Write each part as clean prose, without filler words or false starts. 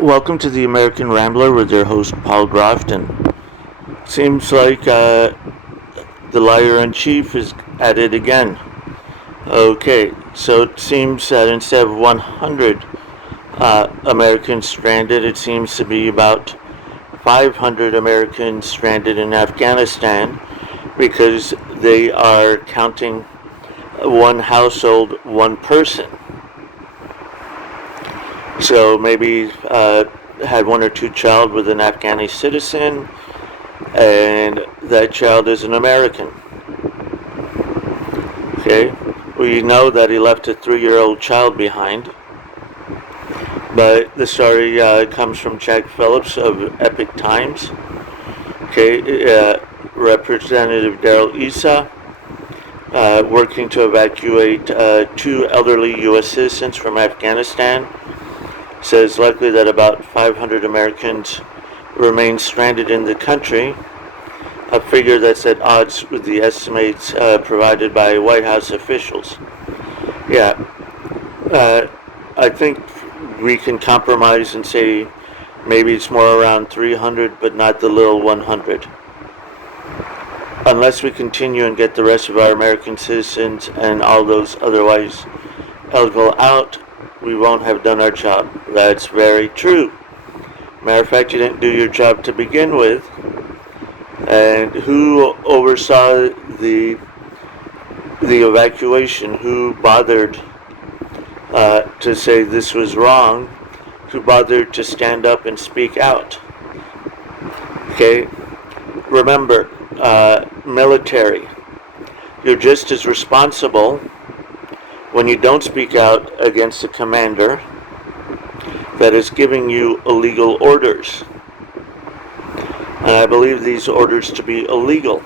Welcome to the American Rambler with your host Paul Grafton. Seems like the liar-in-chief is at it again. Okay, so it seems that instead of 100 Americans stranded, it seems to be about 500 Americans stranded in Afghanistan because they are counting one household, one person. So maybe had one or two child with an Afghani citizen, and that child is an American. Okay, we know that he left a 3-year-old child behind, but the story comes from Jack Phillips of Epic Times. Okay, Representative Daryl Issa, working to evacuate 2 elderly U.S. citizens from Afghanistan, says likely that about 500 Americans remain stranded in the country, a figure that's at odds with the estimates provided by White House officials. Yeah, I think we can compromise and say maybe it's more around 300, but not the little 100. Unless we continue and get the rest of our American citizens and all those otherwise eligible out, we won't have done our job. That's very true. Matter of fact, you didn't do your job to begin with. And who oversaw the evacuation? Who bothered to say this was wrong? Who bothered to stand up and speak out? Okay? Remember, military, you're just as responsible when you don't speak out against a commander that is giving you illegal orders. And I believe these orders to be illegal.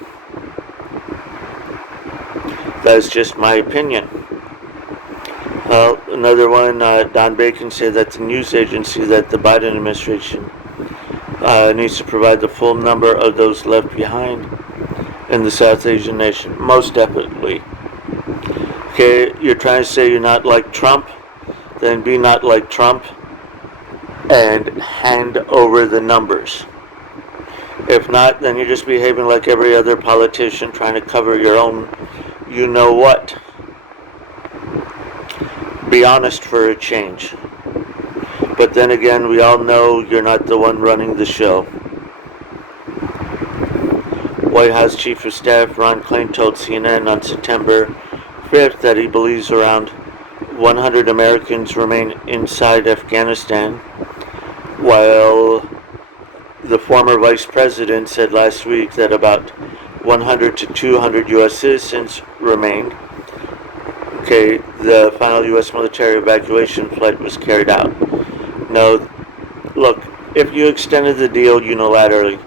That's just my opinion. Another one, Don Bacon said that the news agency that the Biden administration needs to provide the full number of those left behind in the South Asian nation. Most definitely. Okay, you're trying to say you're not like Trump? Then be not like Trump and hand over the numbers. If not, then you're just behaving like every other politician trying to cover your own you-know-what. Be honest for a change. But then again, we all know you're not the one running the show. White House Chief of Staff Ron Klain told CNN on September 5th that he believes around 100 Americans remain inside Afghanistan, while the former vice president said last week that about 100 to 200 U.S. citizens remained. Okay, the final U.S. military evacuation flight was carried out. No, look, if you extended the deal unilaterally,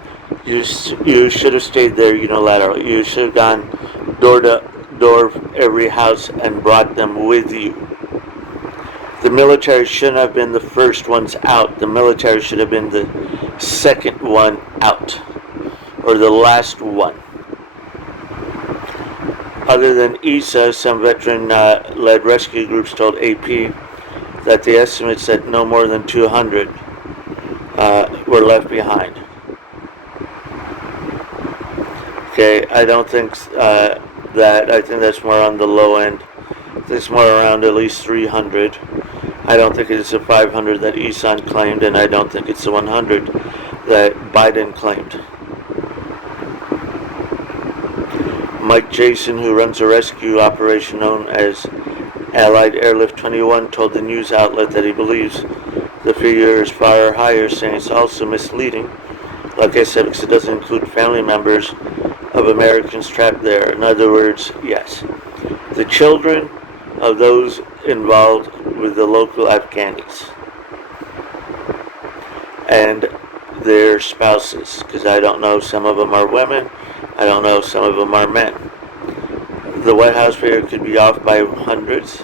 you should have stayed there unilaterally. You should have gone door to door of every house and brought them with you. The military shouldn't have been the first ones out. The military should have been the second one out, or the last one. Other than ISA, some veteran-led rescue groups told AP that the estimates that no more than 200 were left behind. Okay, I don't think that. I think that's more on the low end. It's more around at least 300. I don't think it's the 500 that Esan claimed, and I don't think it's the 100 that Biden claimed. Mike Jason, who runs a rescue operation known as Allied Airlift 21, told the news outlet that he believes the figure is far higher, saying it's also misleading. Like I said, because it doesn't include family members of Americans trapped there. In other words, yes, the children of those involved with the local Afghanis and their spouses, because I don't know, some of them are women, I don't know, some of them are men. The White House figure could be off by hundreds.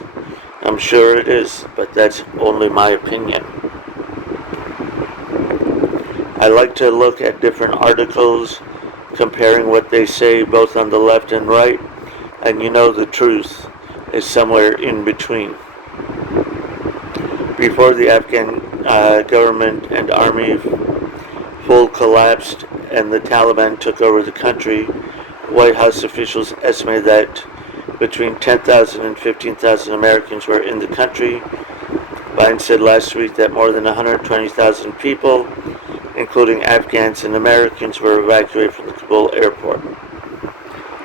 I'm sure it is, but that's only my opinion. I like to look at different articles, comparing what they say both on the left and right, and you know the truth is somewhere in between. Before the Afghan government and army full collapsed and the Taliban took over the country, White House officials estimated that between 10,000 and 15,000 Americans were in the country. Biden said last week that more than 120,000 people, including Afghans and Americans, were evacuated from the Kabul airport.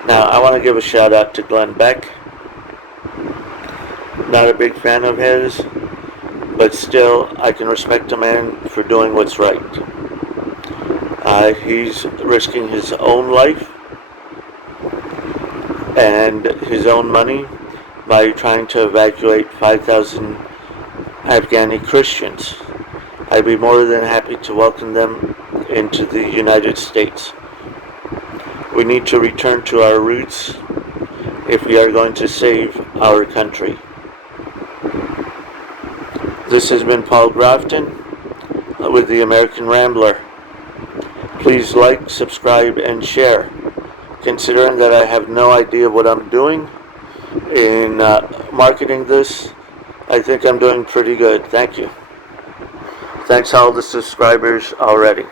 Now, I want to give a shout out to Glenn Beck. Not a big fan of his, but still, I can respect a man for doing what's right. He's risking his own life and his own money by trying to evacuate 5,000 Afghani Christians. I'd be more than happy to welcome them into the United States. We need to return to our roots if we are going to save our country. This has been Paul Grafton with the American Rambler. Please like, subscribe, and share. Considering that I have no idea what I'm doing in marketing this, I think I'm doing pretty good. Thank you. Thanks all the subscribers already.